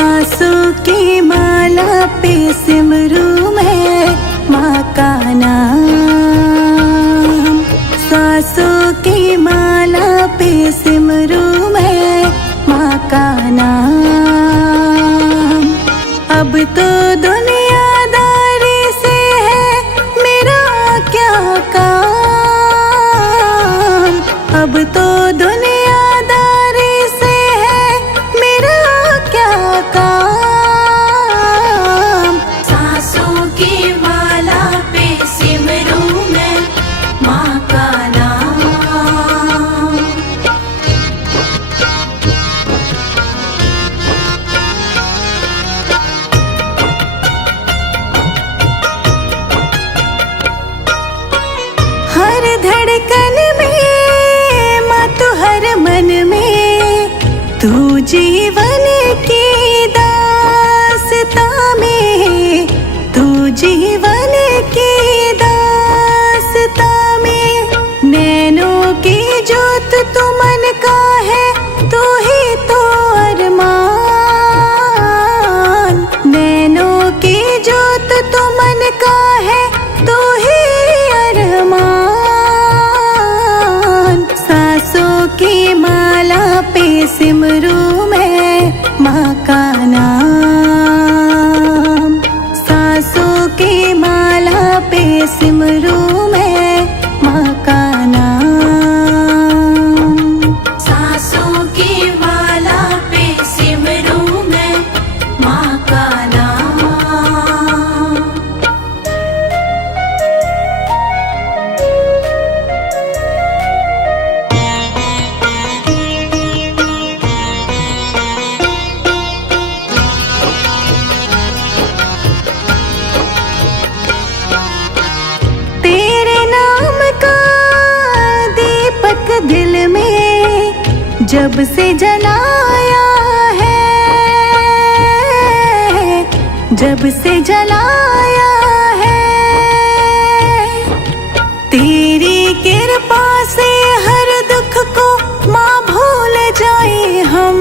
सांसों की माला पे सिमरू मैं माँ का नाम। सांसों की माला पे सिमरू मैं माँ का नाम। अब तो दुनियादारी से है मेरा क्या काम। अब तो दुनियादारी से है मेरा क्या काम। सांसों की माला पे सिमरू मैं माँ का नाम। हर धड़कन में माँ तू हर मन में, तू जीवन की दास्तां में, तू जीवन की दास्तां में। नैनों की जोत तू मन का है, तू ही तो अरमान। नैनों की जोत तू मन का है, तू ही अरमान। सांसों की माला पे सिमरू मैं माँ का नाम। सांसों की माला पे सिमरू मैं माँ का नाम। सांसों की माला पे सिमरू मैं माँ का नाम। तेरे नाम का दीपक दिल में जब से जलाया है, जब से जलाया है। तेरी कृपा से हर दुख को माँ भूल जाए हम।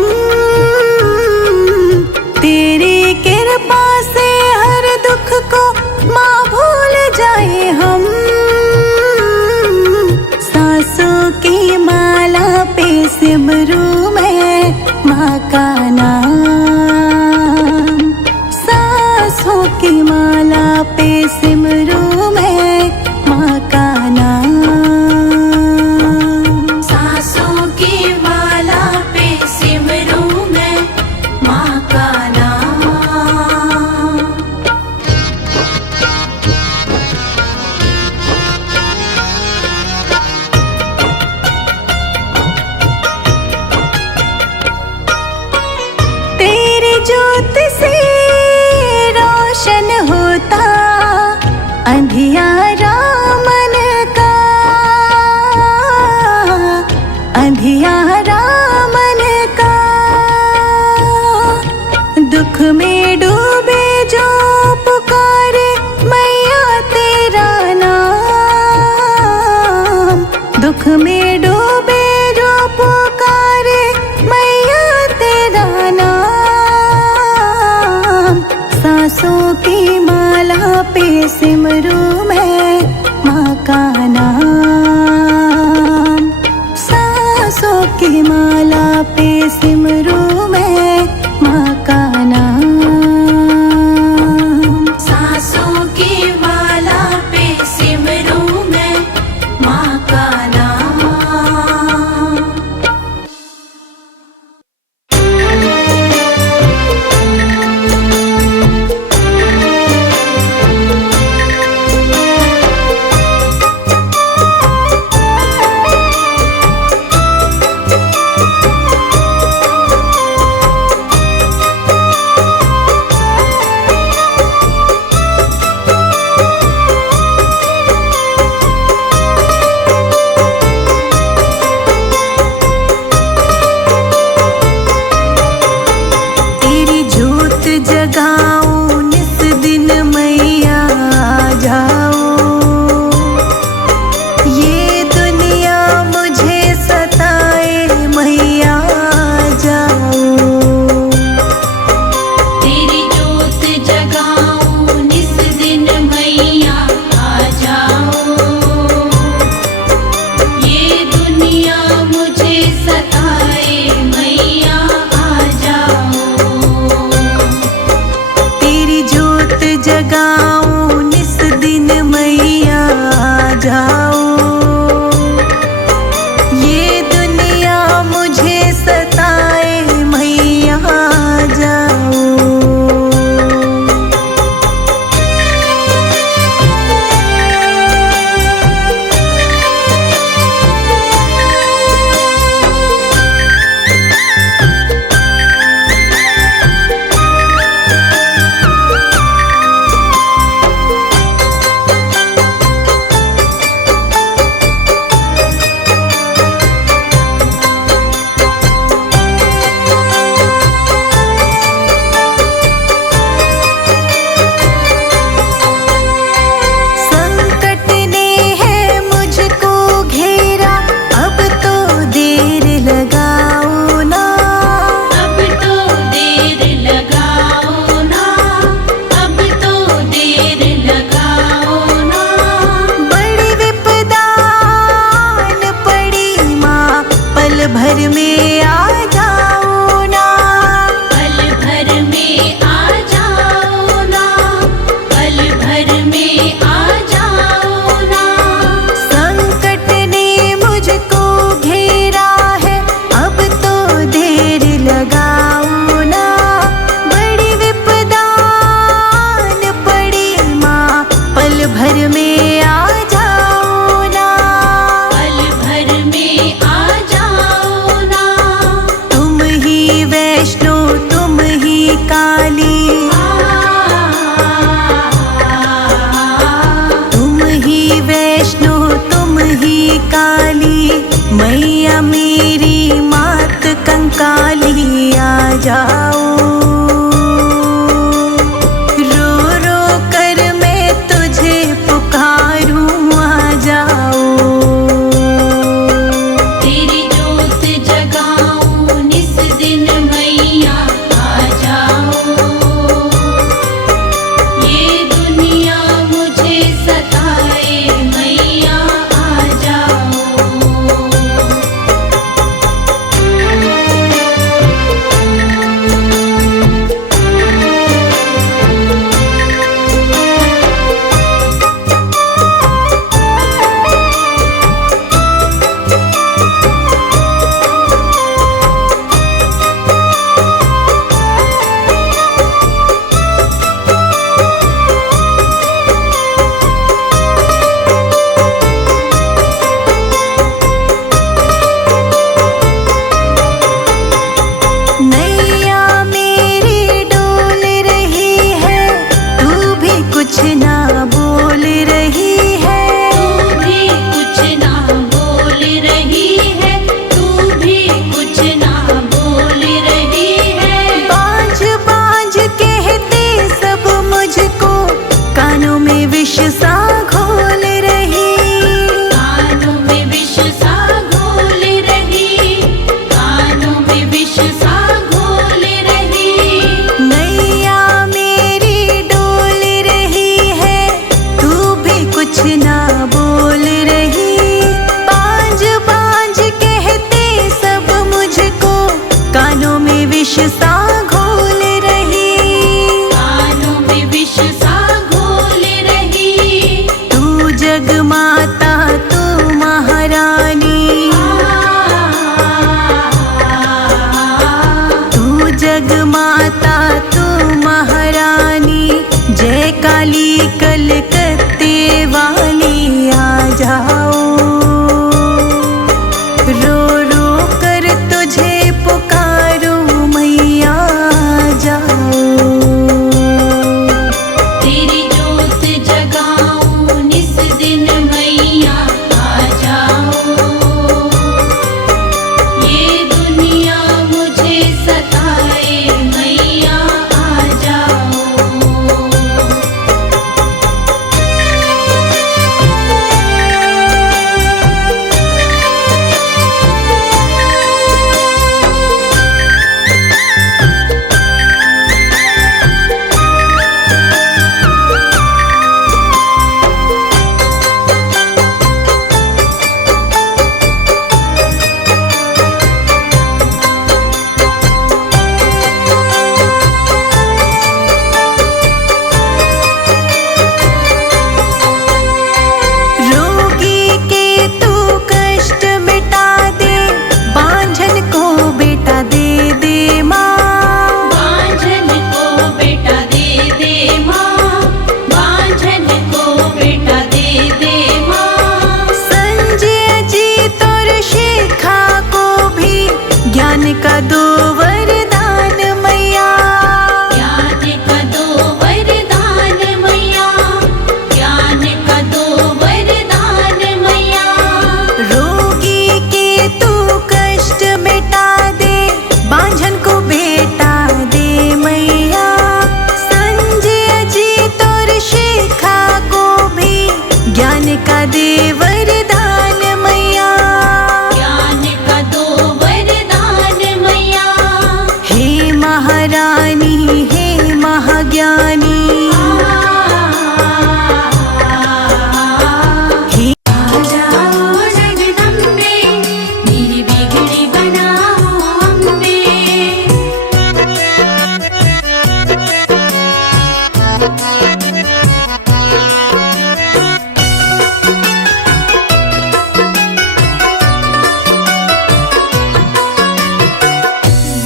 तेरी कृपा से हर दुख को माँ भूल जाए हम। सांसों की माला पे सिमरू मैं माँ का नाम। सांसों की माला पे सिमरू मैं माँ का नाम। सांसों की माला पे सिमरू मैं माँ का नाम। तेरी ज्योत से रोशन होता अंधियारा मन का, अंधियारा मन का। दुख में डूबे जो पुकारे मैया तेरा नाम। दुख में डूबे जो पुकारे मैया तेरा नाम। सांसों की माला पे सिमरू मैं माँ का नाम। सांसों की माला पे सिमरू मैं माँ का नाम। विष सा घोल रही, कानों में विष सा घोल रही। तू जग माता तू महारानी, तू जग माता तू महारानी। जय काली कलकत्ते वाली आ जाओ, रो रो कर तुझे पुकारो मैया आ जाओ। तेरी जोत जगाऊं निस दिन मैया आ जाओ। ये दुनिया मुझे सताए मैया आ जाओ। रोगी के तू कष्ट मिटा दे, बांझन को बेटा दे दे माँ। बांझन को बेटा दे दे माँ, बांझन को बेटा दे दे माँ। संजय जी तोर शिखा को भी ज्ञान का दो वरदान मैया। ज्ञान का दो वरदान मैया, ज्ञान का दो वरदान मैया। रोगी के तू कष्ट मिटा दे, बांझन को बेटा दे मैया। संजय जी तोर शिखा को भी ज्ञान का दे वरदान मैया। ज्ञान का दो वरदान मैया। हे महारानी हे महाज्ञानी, हे आ जाओ जगदम्बे, मेरी बिगड़ी बनाओ अम्बे।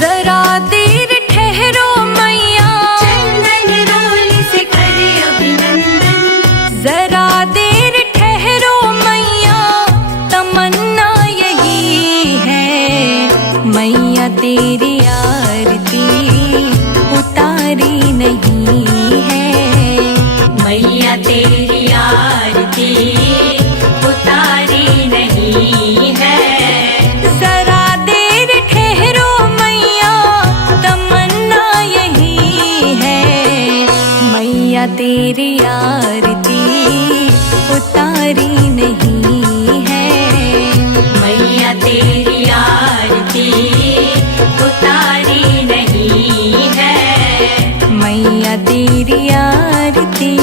जरा देर ठहरो मैया, चंदन रोल से करे अभिनंदन। जरा देर ठहरो मैया, तमन्ना यही है मैया तेरी आरती उतारी नहीं है। मैया तेरी आरती उतारी नहीं है। जरा देर ठहरो मैया, तमन्ना यही है मैया तेरी आरती उतारी नहीं है। मैया तेरी आरती उतारी नहीं है। मैया तेरी आरती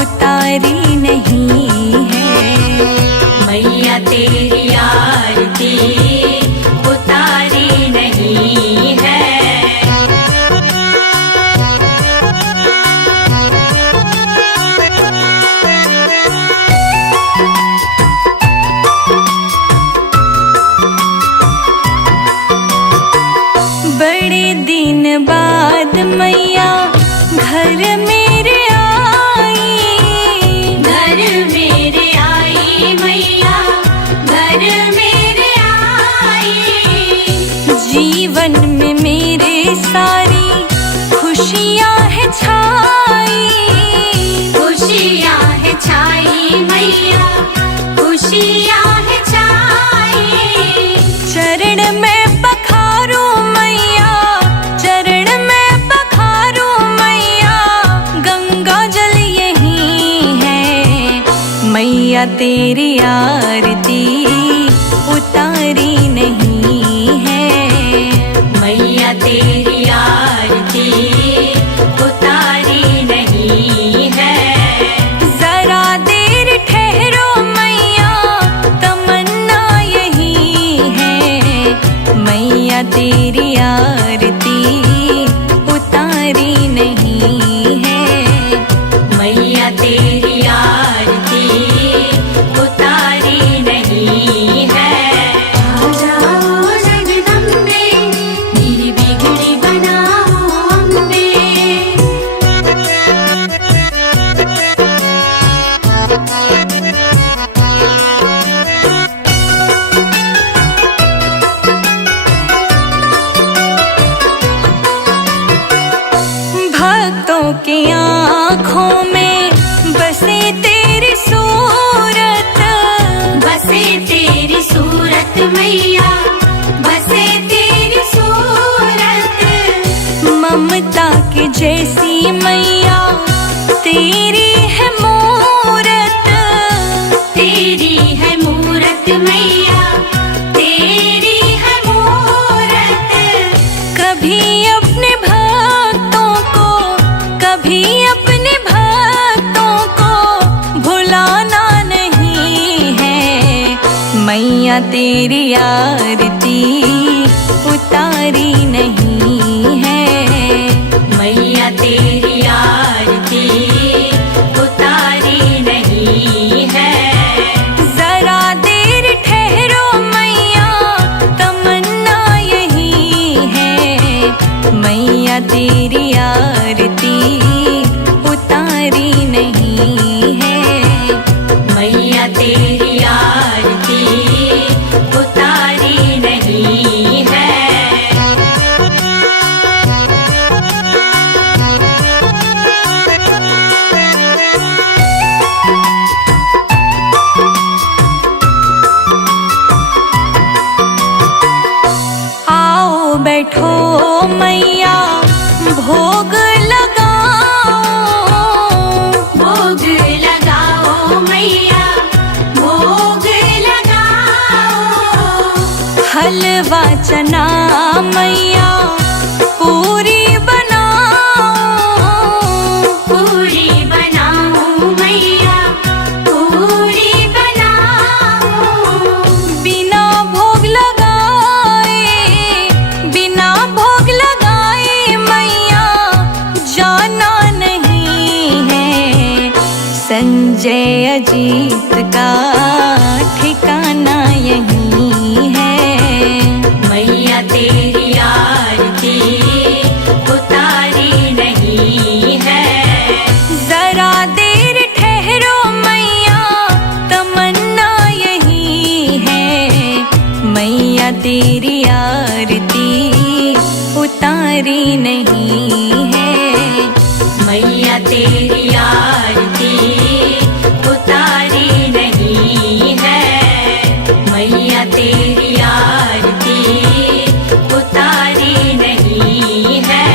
उतारी नहीं है। मैया तेरी आरती उतारी नहीं है। बड़े दिन बाद मैया घर मेरे आई, घर मेरे आई मैया, घर मेरे आई। जीवन में मेरे सारी खुशियाँ है छाई। खुशियाँ है छाई मैया, खुशियाँ है छाई। चरण में पखारो मैया, चरण में पखारो मैया, गंगा जल यही है मैया तेरी आरती उतारी नहीं है। मैया तेरी आरती उतारी नहीं है। जरा देर ठहरो मैया, तमन्ना यही है मैया तेरी आरती के आँखों में बसे तेरी सूरत, बसे तेरी सूरत मैया, बसे तेरी सूरत। ममता के जैसी मैया तेरी है मूरत, तेरी है मूरत मैया, तेरी है मूरत। कभी अपने भक्तों को, कभी अपने भक्तों को भुलाना नहीं है। मैया तेरी आरती उतारी नहीं है, मैया तेरी आरती उतारी नहीं है। जरा देर ठहरो मैया, तमन्ना यही है। मैया तेरी आरती उतारी नहीं है, मैया तेरी आरती उतारी नहीं है। आओ बैठो मैया भोग लगाओ, भोग लगाओ मैया, भोग लगाओ। हलवा चना मैया पूरी बनाओ, पूरी बनाओ मैया, पूरी बनाओ। बिना भोग लगाए, बिना भोग लगाए मैया जाना नहीं है। संजय अजीत का ठिकाना यही है। मैया तेरी आरती उतारी नहीं है। जरा देर ठहरो मैया, तमन्ना यही है। मैया तेरी आरती उतारी नहीं है, मैया तेरी आरती उतारी नहीं है। मैया तेरी आरती उतारी नहीं है।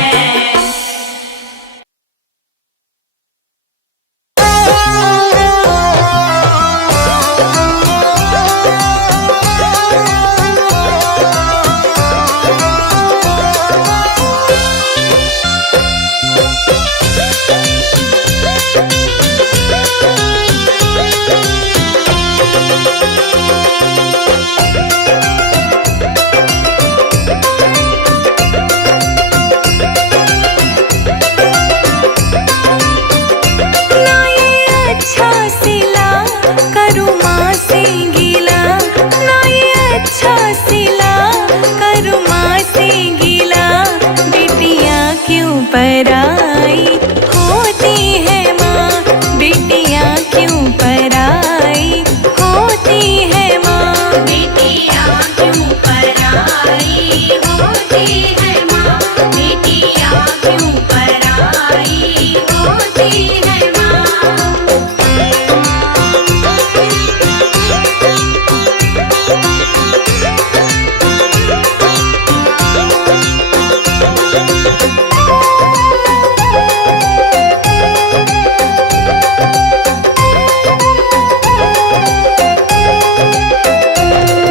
ना ये अच्छा सिला करूँ माँ से गीला, ना ये अच्छा सिला करूँ माँ से गीला। बिटिया क्यों पराई होती है माँ, बिटिया क्यों पराई होती है माँ। बेटियाँ क्यों पराई होती है माँ, बेटियाँ क्यों पराई होती है माँ।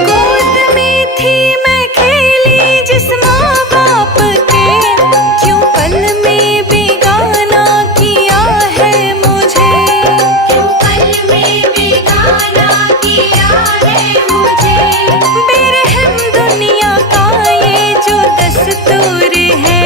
गोद में थी मैं खेली जिस माँ बाप के, क्यों पल में बेगाना किया है मुझे। क्यों पल में बेगाना किया है मुझे। बेरहम दुनिया का ये जो दस्तूर है,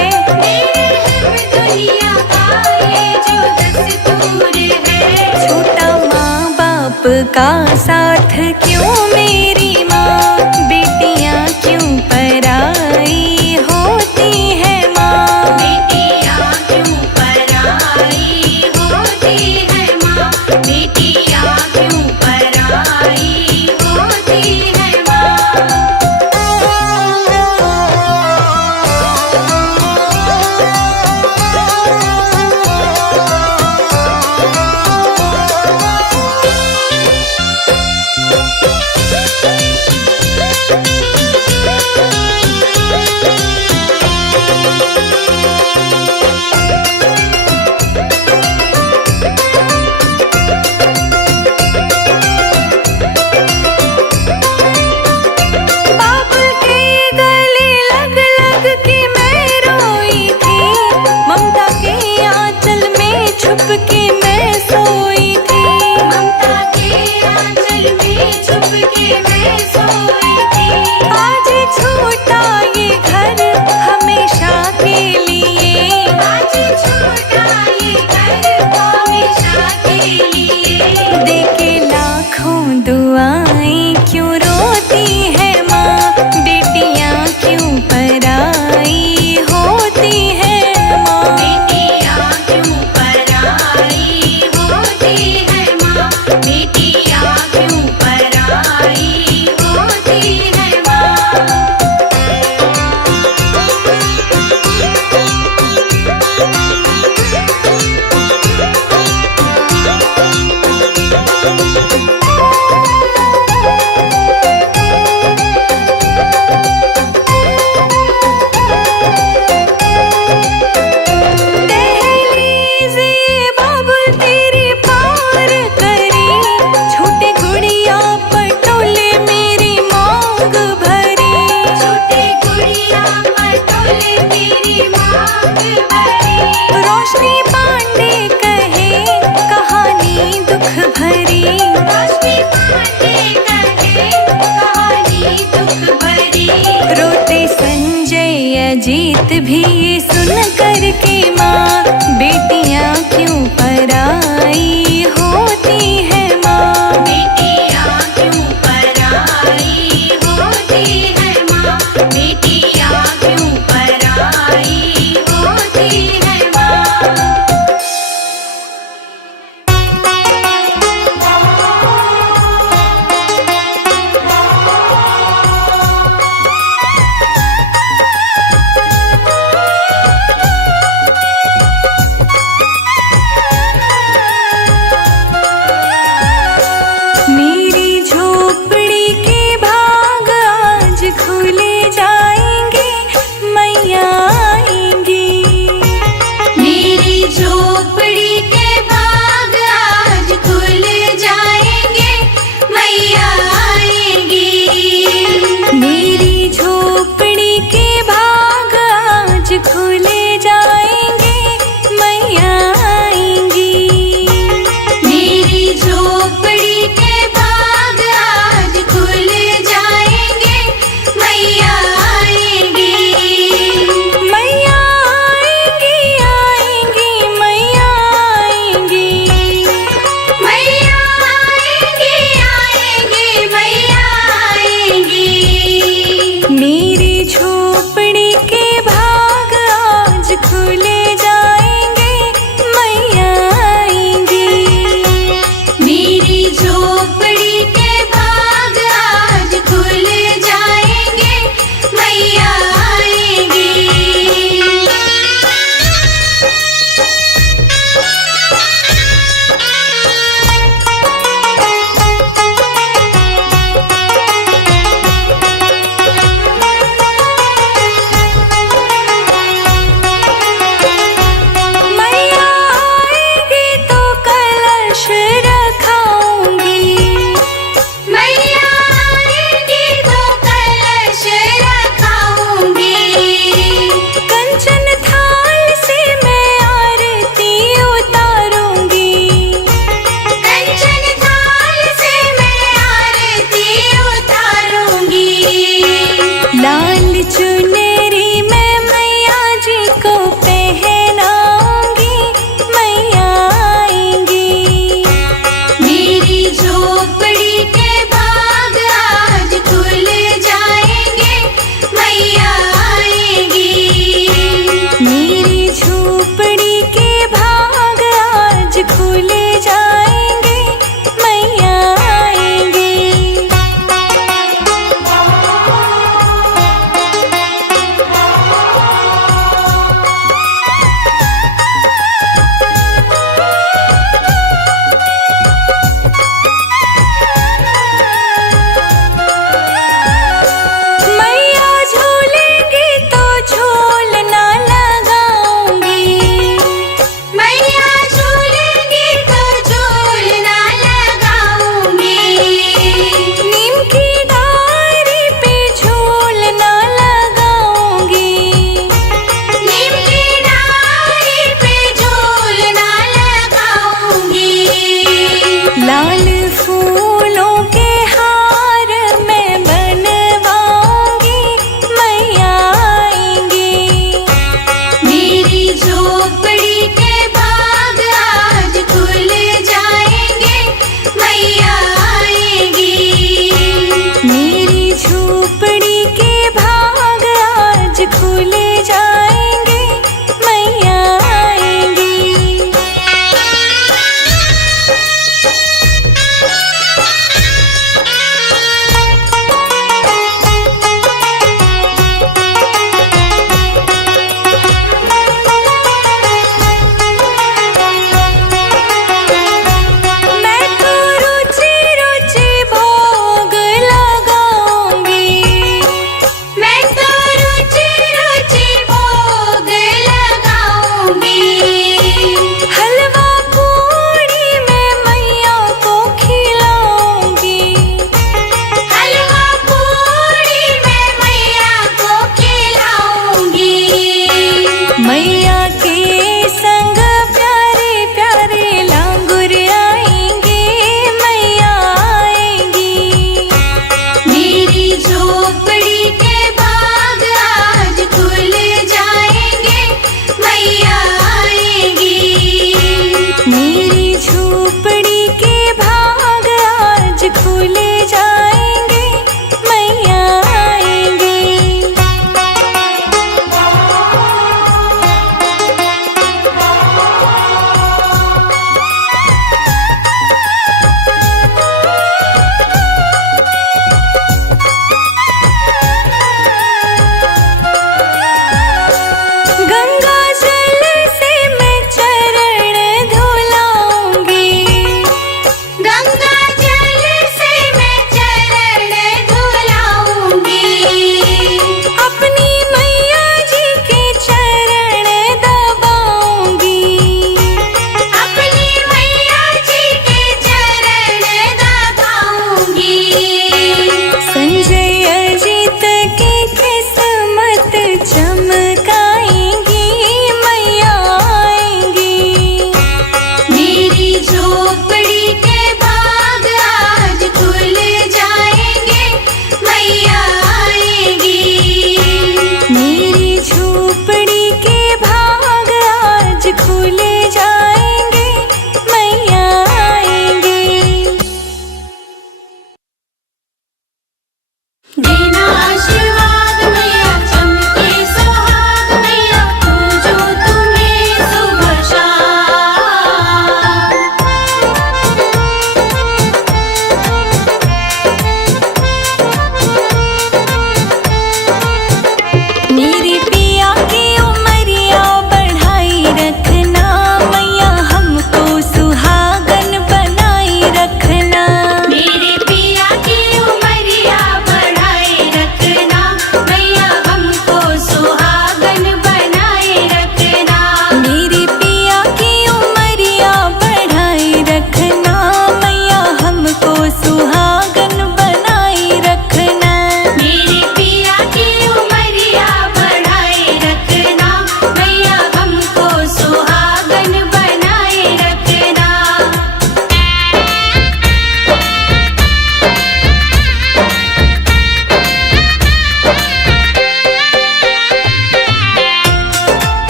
चुपके मैं सोई थी, ममता के आंचल में छुपके मैं सोई थी। आज छूटा ये घर हमेशा के लिए, आज छूटा ये घर हमेशा के लिए। देके लाखों दुआएं क्यों रोती है माँ, बेटियां क्यों पराई होती है माँ। बेटियां क्यों पराई होती है माँ, बेटियां क्यों पराई होती है माँ। दहलीज़ ये बाबुल तेरी पार करी, छोटे गुड़िया पटोले मेरी मांग भरी, छोटे गुड़िया पटोले तेरी मांग भरी। रोशनी पांडे कहे कहानी दुख भरी, रोशनी पांडे कहे कहानी दुख भरी। रोते संजय अजीत भी ये सुन कर के माँ, बेटियां क्यों पराई होती है माँ। बेटियां क्यों पराई होती है माँ, बेटियां क्यों पराई होती है माँ।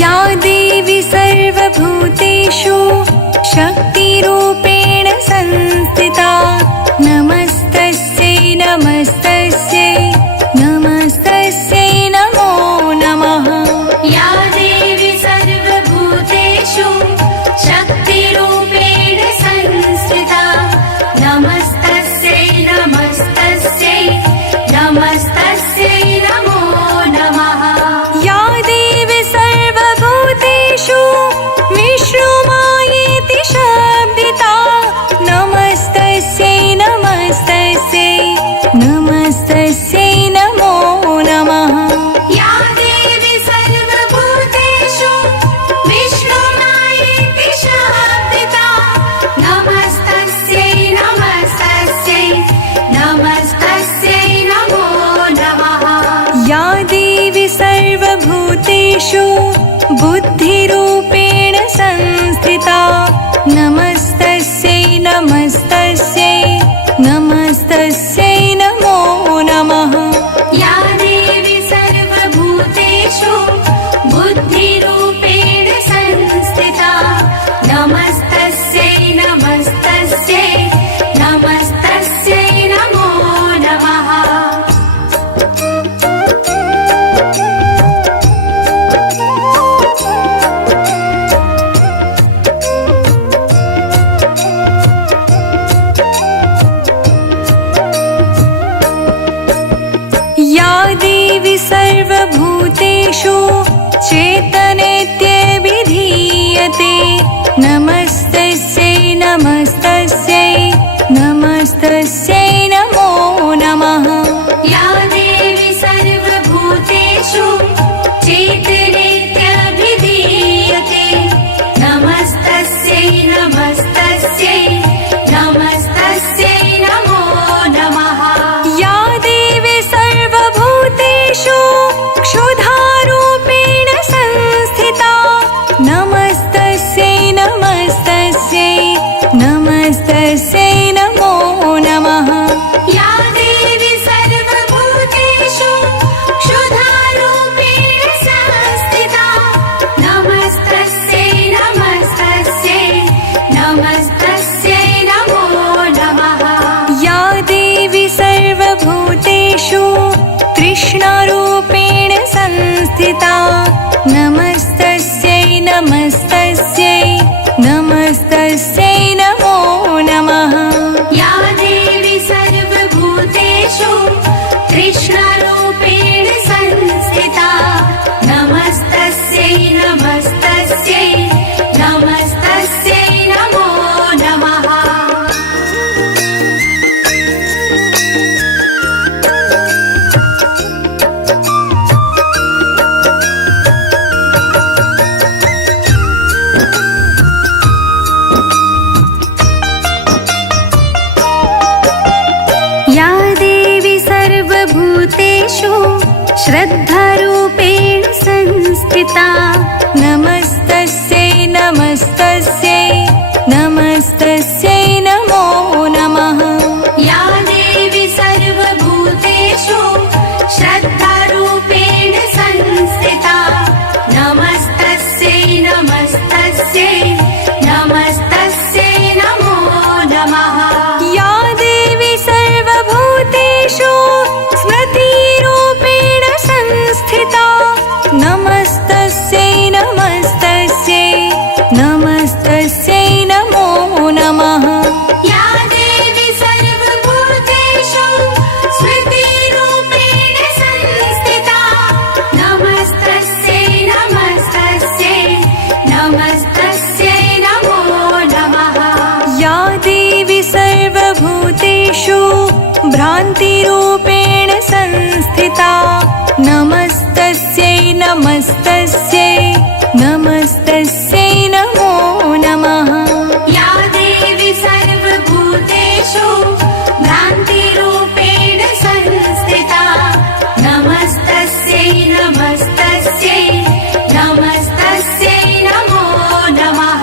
या देवी सर्वभूतेषु शक्तिरूपेण संस्थिता नमस्तस्यै नमस्तस्यै नमस्तस्यै नमो नमः। या देवी सर्वभूतेषु शक्तिरूपेण संस्थिता नमस्तस्यै नमस्तस्यै नमस्तस्यै नमो नमः। या देवी सर्वभूतेषु विष्णुमायेति शब्दिता नमस्तस्यै नमस्तस्यै नमस्तस्यै नमो नमः। या देवी सर्वभूतेषु विष्णुमायेति शब्दिता नमस्तस्यै नमस्तस्यै नमस्तस्यै नमो नमः। या देवी सर्वभूतेषु बुद्धिरूपेण संस्थिता नमस्तस्यै नमस्तस्यै नमस्तस्यै नमो नमः। या देवी सर्वभूतेषु बुद्धिरूपेण संस्थिता नमस्तस्यै नमस्तस्यै नमस्तस्यै नमो नमः। या देवी सर्वभूतेषु चेतनेत्यभिधीयते नमस्तस्यै नमस्तस्यै नमस्तस्यै नमो नमः। या देवी सर्वभूतेषु चेतनेत्यभिधीयते नमस्तस्यै नमस्तस्यै नमस्तस्यै नमो नमः। या देवी सर्वभूतेषु क्षुधारूपेण संस्थिता नमस्तस्यै नमस्तस्यै नमस्तस्यै नमो नमः। या देवी सर्वभूतेषु क्षुधारूपेण संस्थिता नमस्तस्यै नमस्तस्यै नमस्तस्यै नमो नमः। या देवी सर्वभूतेषु तृष्णारूपेण संस्थिता नमस्तस्यै नमस्तस्यै नमस्तस्यै नमो नमः। या देवी सर्वभूतेषु तृष्णारूपेण संस्थिता नमस्तस्यै नमस्तस्यै नमस्तस्यै नमो नमः। या देवी सर्वभूतेषु श्रद्धारूपेण संस्थिता नमस्तस्यै नमस्तस्यै नमस्तस्यै नमो नमः। या देवी सर्वभूतेषु श्रद्धारूपेण संस्थिता नमस्तस्यै नमस्तस्यै नमस्तस्यै नमो नमः। या देवी सर्वभूतेषु स्मृतिरूपेण संस्थिता नमस्तस्यै नमस्तस्यै नमस्तस्यै नमो नमः। या देवी सर्वभूतेषु स्मृतिरूपेण संस्थिता नमस्तस्यै नमस्तस्यै नमस्तस्यै नमो नमः। या देवी सर्वभूतेषु भ्रान्तिरूपेण संस्थिता नमस्तस्यै नमस्तस्यै नमस्तस्यै नमो नमः। या देवी सर्वभूतेषु भ्रान्तिरूपेण संस्थिता नमस्तस्यै नमस्तस्यै नमस्तस्यै नमो नमः।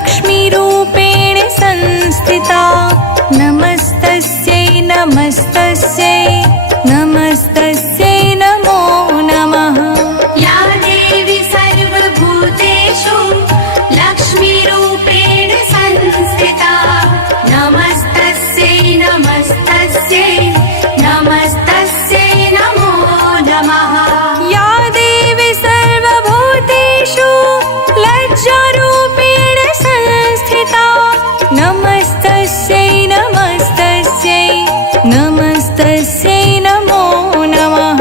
लक्ष्मीरूपेण संस्थिता नमस्तस्यै नमस्तस्यै नमस्तस्यै नमो नमः। या देवी सर्वभूतेषु लक्ष्मीरूपेण संस्थिता नमस्तस्यै नमस्तस्यै नमस्तस्यै नमो नमः। या देवी सर्वभूतेषु लज्जारूपेण संस्थिता नमस्तस्यै नमस्तस्यै नमस्तस्यै नमो नमः।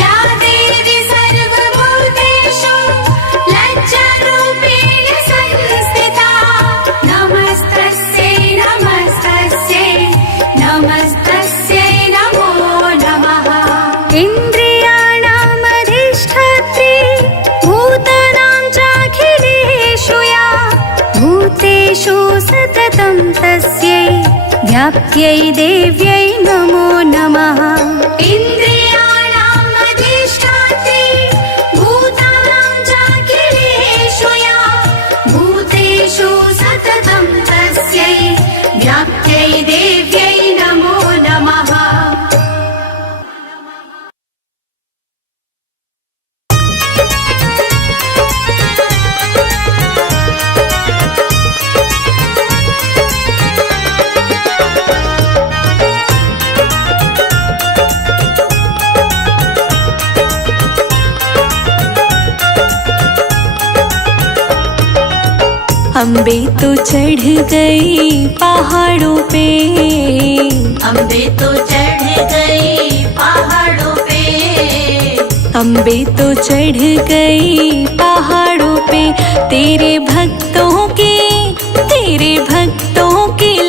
या देवी सर्वभूतेषु लज्जारूपेण संस्थिता नमस्तस्यै नमस्तस्यै नमस्तस्यै नमो नमः। इन्द्रियाणामधिष्ठात्री भूतानां चाखिलेषु या भूतेषु सततं तस्यै व्याप्त्यै देव्यै नमो नमः। इन्द्रियाणाम् अधिष्ठात्री भूतानां चाखिलेषु या भूतेषु सततं तस्यै व्याप्त्यै देव्यै नमो नमः। अम्बे तो चढ़ गई पहाड़ों पे अम्बे तो चढ़ गई पहाड़ों पे अम्बे तो चढ़ गई पहाड़ों पे तेरे भक्तों की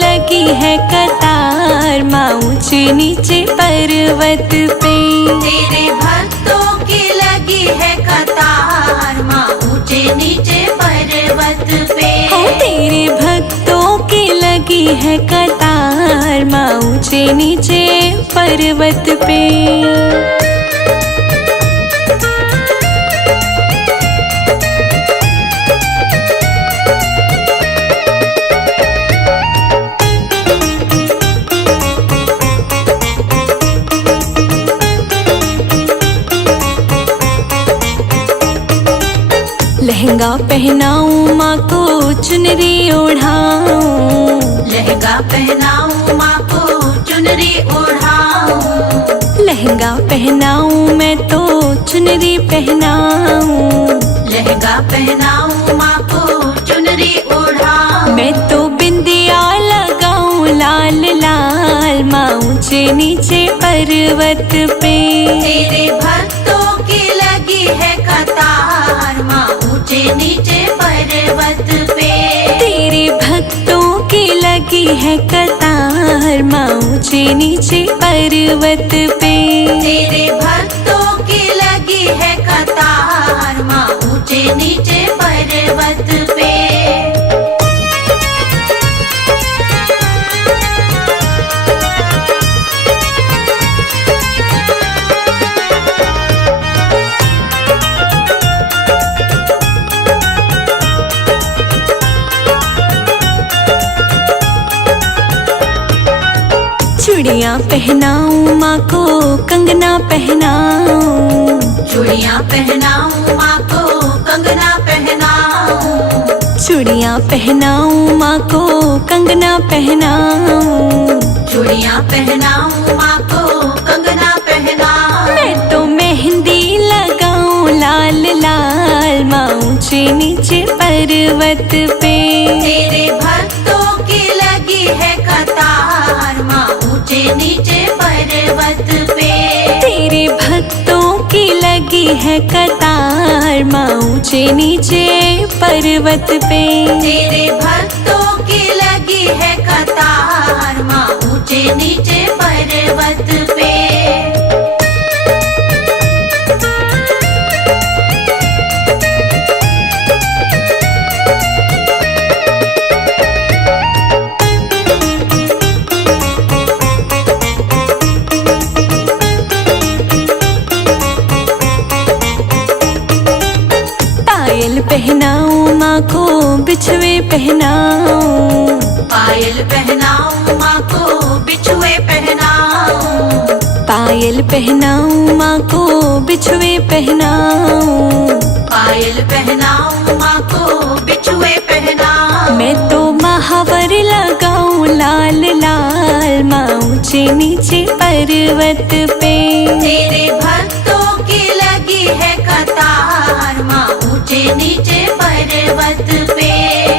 लगी है कतार माँ ऊंचे नीचे पर्वत पे। तेरे भक्तों की लगी है कतार माँ ऊंचे नीचे पर्वत पे। तेरे भक्तों की लगी है कतार माँ ऊंचे नीचे पर्वत पे। लहंगा पहनाऊं माँ को चुनरी ओढ़ाऊं लहंगा पहनाऊं माँ को चुनरी ओढ़ाऊं लहंगा पहनाऊं मैं तो चुनरी पहनाऊं लहंगा पहनाऊं माँ को चुनरी ओढ़ाऊं मैं तो बिंदिया लगाऊं लाल लाल माँ ऊंचे नीचे पर्वत पे। तेरे भक्तों की लगी है कतार माँ ऊंचे नीचे पर्वत पे। तेरे भक्तों की लगी है कतार माँ ऊंचे नीचे पर्वत पे। तेरे भक्तों की लगी है कतार माँ ऊंचे नीचे पर्वत पे। चूड़ियाँ पहनाऊं माँ को कंगना पहनाऊं चूड़ियाँ पहनाऊं माँ को कंगना पहनाऊं चूड़ियाँ पहनाऊं माँ को कंगना पहनाऊं चूड़ियाँ पहनाऊं माँ को कंगना पहनाऊं मैं तो मेहंदी लगाऊं लाल लाल माँ ऊंचे नीचे पर्वत पे। तेरे भक्तों की लगी है कतार माँ ऊंचे नीचे पर्वत पे। तेरे भक्तों की लगी है कतार माँ ऊंचे नीचे पर्वत पे। तेरे भक्तों की लगी है कतार माँ ऊंचे नीचे पर्वत पे। पहनाऊं माँ को बिछुए पहनाऊं, पायल पहनाऊं माँ को बिछुए पहनाऊं, पायल पहनाऊं माँ को बिछुए पहनाऊं, पायल पहनाऊं माँ को बिछुए पहनाऊं। मैं तो महावर लगाऊं लाल लाल माँ ऊंचे नीचे पर्वत पे, तेरे भक्तों की लगी है कतार माँ ऊंचे नीचे पर्वत पे,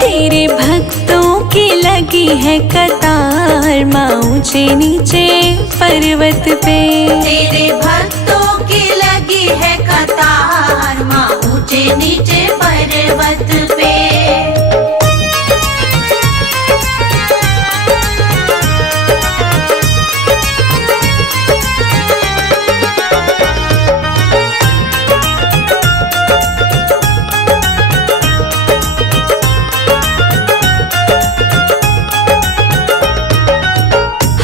तेरे भक्तों की लगी है कतार माँ ऊंचे नीचे पर्वत पे, तेरे भक्तों की लगी है कतार माँ ऊंचे नीचे पर्वत पे।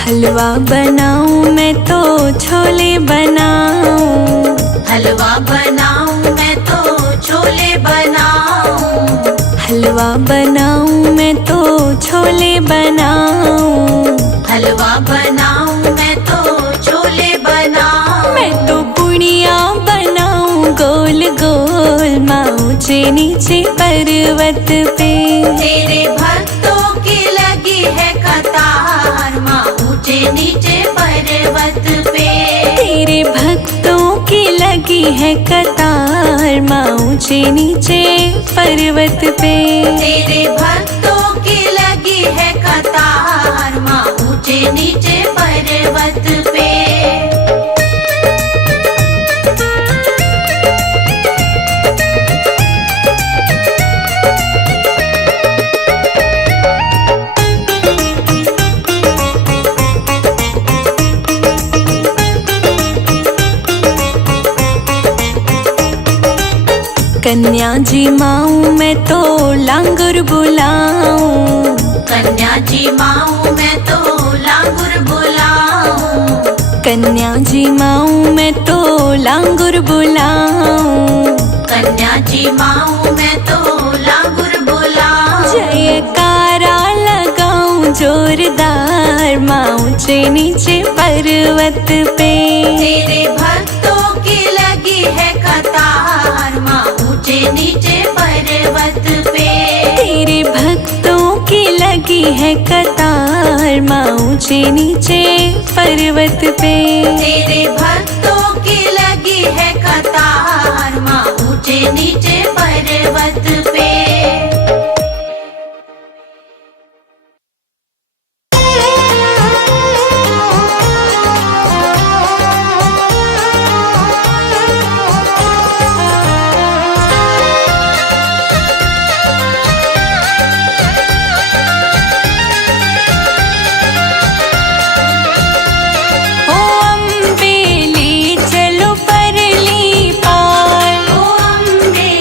हलवा बनाऊं मैं तो छोले बनाऊं, हलवा बनाऊं मैं तो छोले बनाऊं, हलवा बनाऊं मैं तो छोले बनाऊं, हलवा बनाऊं मैं तो छोले बनाऊं, मैं तो पुड़िया बनाऊं गोल गोल माँ ऊंचे नीचे पर्वत पे, तेरे भक्तों की लगी है कतार माँ ऊंचे नीचे पर्वत पे, तेरे भक्तों की लगी है कतार माँ ऊंचे नीचे पर्वत पे, तेरे भक्तों की लगी है कतार माँ ऊंचे नीचे पर्वत पे। कन्या जी माऊं मैं तो लांगुर बुलाऊं, कन्या जी माऊं मैं तो लांगुर बुलाऊं, कन्या जी माऊं मैं तो लांगुर बुलाऊं, कन्या जी माऊं मैं तो लांगुर बुलाऊं, जयकारा लगाऊं जोरदार माँ ऊंचे नीचे पर्वत पे, तेरे भक्तों की लगी है कतार माँ ऊंचे नीचे पर्वत पे, तेरे भक्तों की लगी है कतार माँ ऊंचे नीचे पर्वत पे, तेरे भक्तों की लगी है कतार माँ ऊंचे नीचे पर्वत पे। ओ अम्बे ले चलो परली पार, ओ अम्बे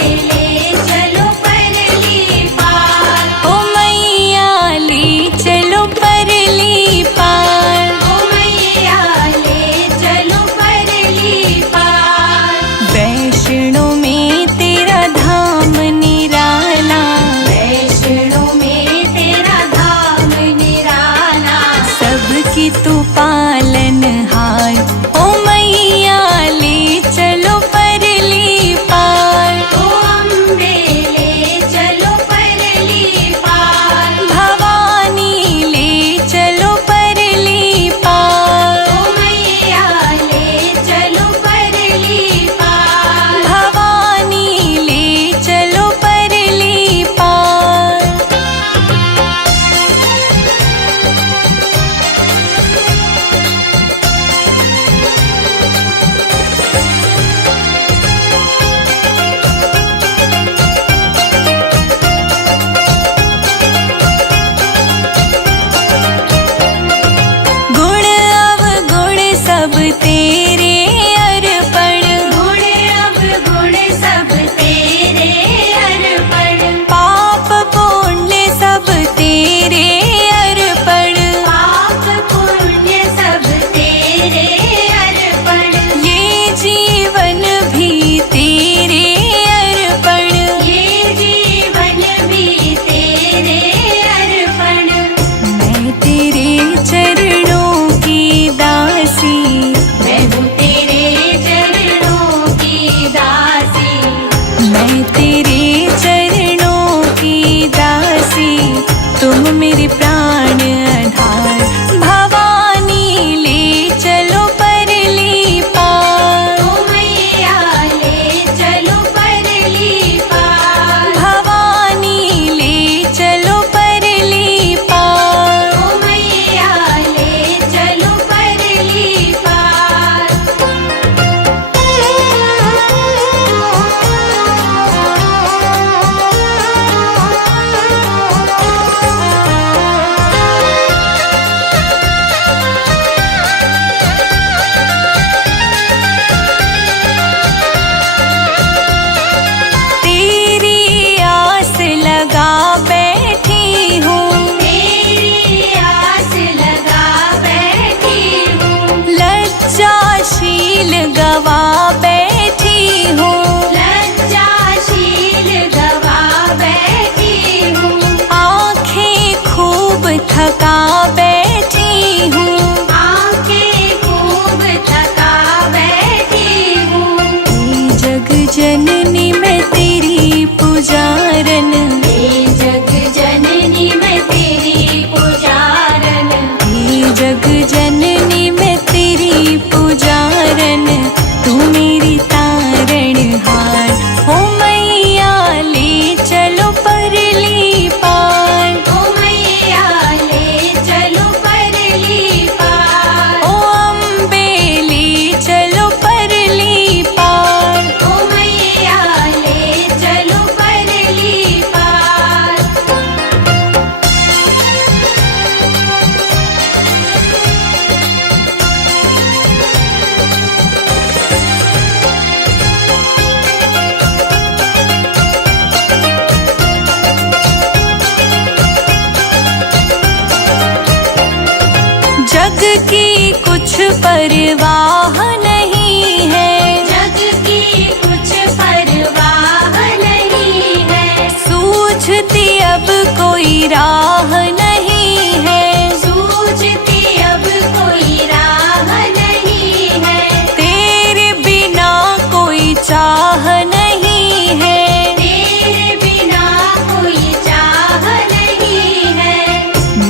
की कुछ परवाह नहीं है, जग की कुछ परवाह नहीं है। सूझती अब कोई राह नहीं है, सूझती अब कोई राह नहीं है। तेरे बिना कोई चाह नहीं है, तेरे बिना कोई चाह नहीं है।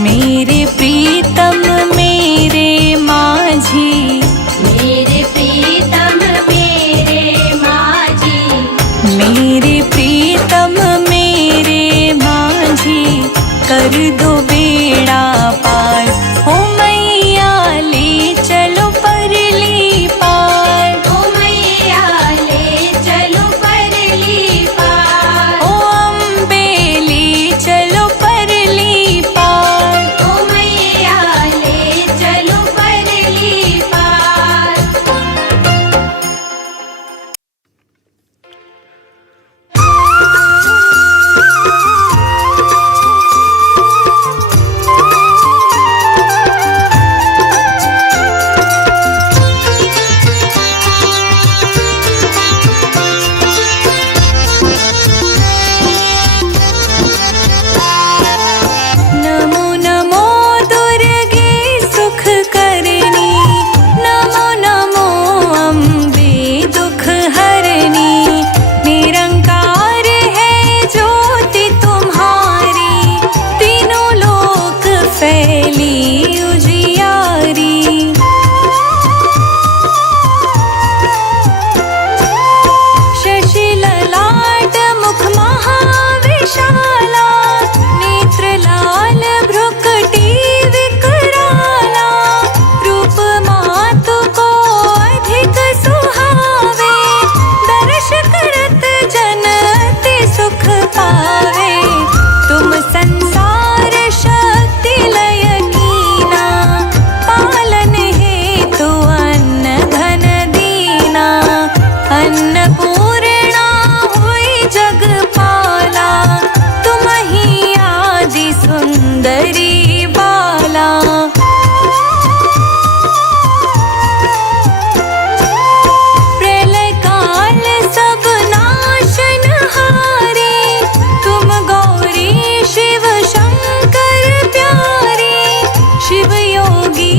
मेरे प्रीतम मेरे माझी, मेरे प्रीतम मेरे माझी, मेरे प्रीतम मेरे माझी, कर दो बेड़ा पार, हो मैया ले चलो परली पार, ओ मैया ले चलो परली पार। ओ अम्बे ले चलो परली पार। ओ मैया ले चलो परली पार। नमो नमो दुर्गे सुख करनी, नमो नमो अम्बे दुख हरनी, निरंकार है ज्योति तुम्हारी, तीनों लोक फैली उजियारी। शशि ललाट मुख महाविशाला, नेत्र लाल भ्रुकुटी विकराला, रूप मातु को अधिक सुहावे, दर्श करत जन अति सुख पावे। तुम संसार शक्ति लय कीना, पालन हेतु अन्न धन दीना, अन्नपूर्णा हुई जगपाला, तुम ही आदि सुंदरी बाला। प्रलय काल सब नाशनहारी, तुम गौरी शिव शंकर प्यारी, शिव योगी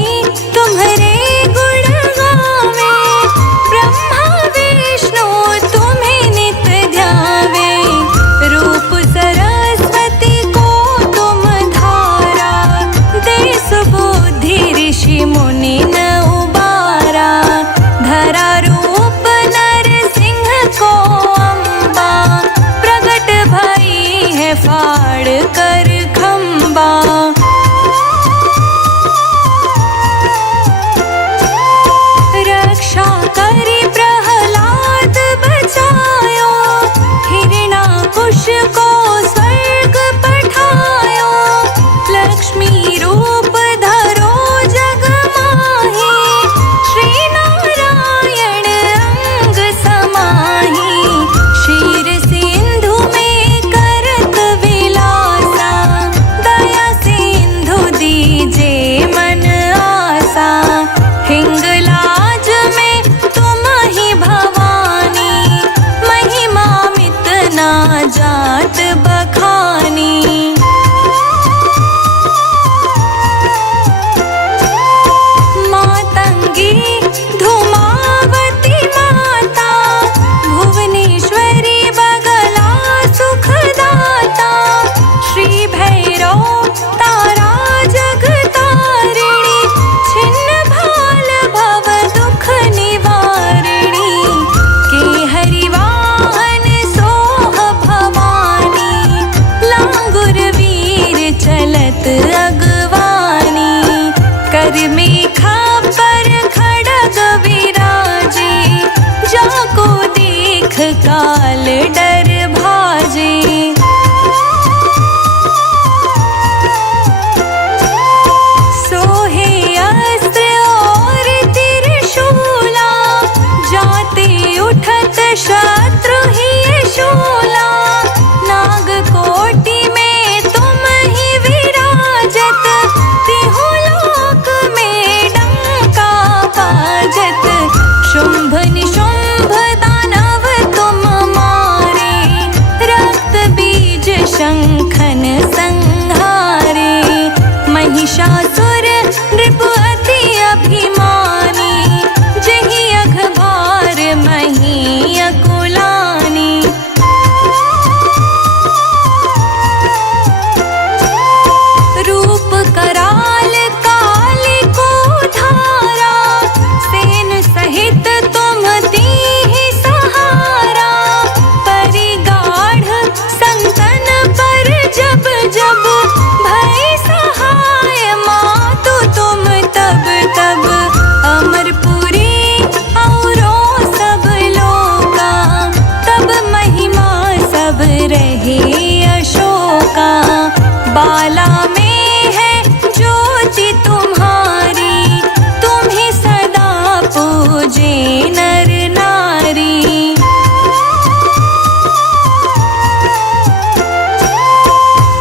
तुम्हारे गुण गावे, ब्रह्मा विष्णु तुम्हें नित ध्यावे। रूप सरस्वती को तुम धारा, दे सुबुद्धि ऋषि मुनि न उबारा, धरा रूप नरसिंह को अम्बा, प्रगट भई है फाड़ कर खंबा। रक्षा करी प्रहलाद बचायो, हिरणाकुश को स्वर्ग पठायो, लक्ष्मी रूप धरो जग माही, श्री नारायण अंग समाही। क्षीर सिंधु में करत विलासा, दया सिंधु दीजे मन आसा, हिंगलाज में तुम ही भवानी, महिमा मित ना जात बखानी। मातंगी धूमावती माता, भुवनेश्वरी बगला सुखदाता, श्री भैरव तारा जगतारिणी, छिन्न भाल भव दुख निवारिणी, के हरिवाहन सोह भवानी, लांगुर वीर चलत अगवानी, कर मेखा पर खड़ग विराजे, जाको देख काल डर भाजे। सोहे अस्त्र और त्रिशूला, जाते उठत शत्रु ही शूला, नागकोटि में तुम ही विराजत, तिहु लोक में रहे अशोका। बाला में है ज्योति तुम्हारी, तुम्हें सदा पूजे नर नारी।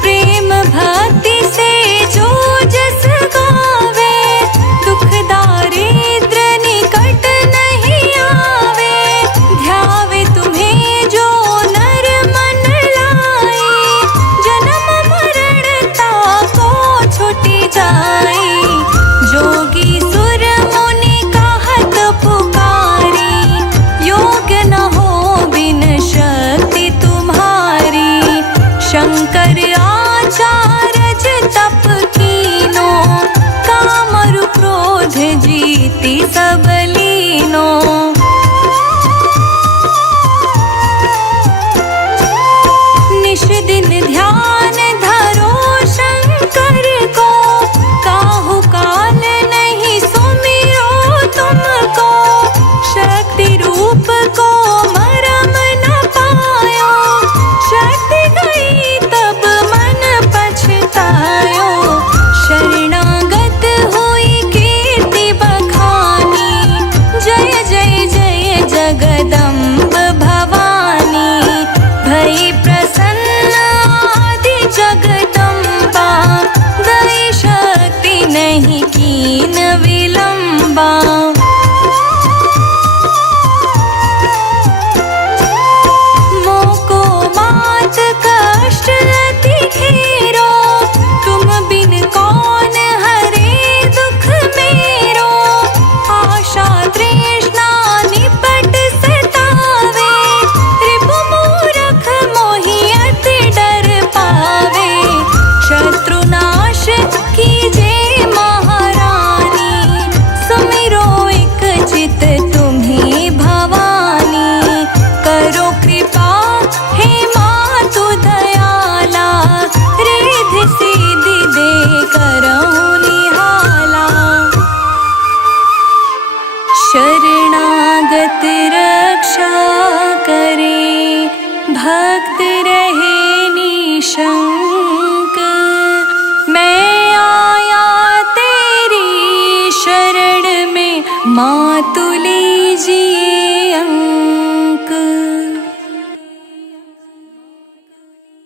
प्रेम भक्ति से जो जस गावे, दुख दारिद्र निकट नहीं आवे। ध्यावे तुम्हें जो नर मन लाए, जन्म मरण ताको छुटी जाए। जोगी सुर मुनि कहत पुकारी, योग न हो बिन शक्ति तुम्हारी। शंकर आचार्य तप कीनो, कामरु क्रोध जीति सब लीनो। निश दिन ध्यान धरो शंकर को, काहू काल नहीं सुमिरो तुमको। शक्ति रूप को मरम न पायो, शक्ति गई तब मन पछतायो। शरणागत हुई कीर्ति बखानी, जय जय जय जगदम्ब भवानी। भई प्रसन्न आदि जगदम्बा, दई शक्ति नहीं कीन विलंबा। मोको मात कष्ट अति घेरो, तुम बिन कौन हरे दुख मेरो। आशा तृष्णा निपट सतावे, रिपु मूरख मोहि अति डर पावे। शत्रुनाश कीजे महारानी, सुमिरो एक चित तुम्हें भवानी। करो कृपा हे मातु दयाला, रिद्धि सिद्धि दे करहु निहाला। शरणागत रक्षा करे, भक्त रहे निशंक। मैं आया तेरी शरण में, मातु लीजिए अंक।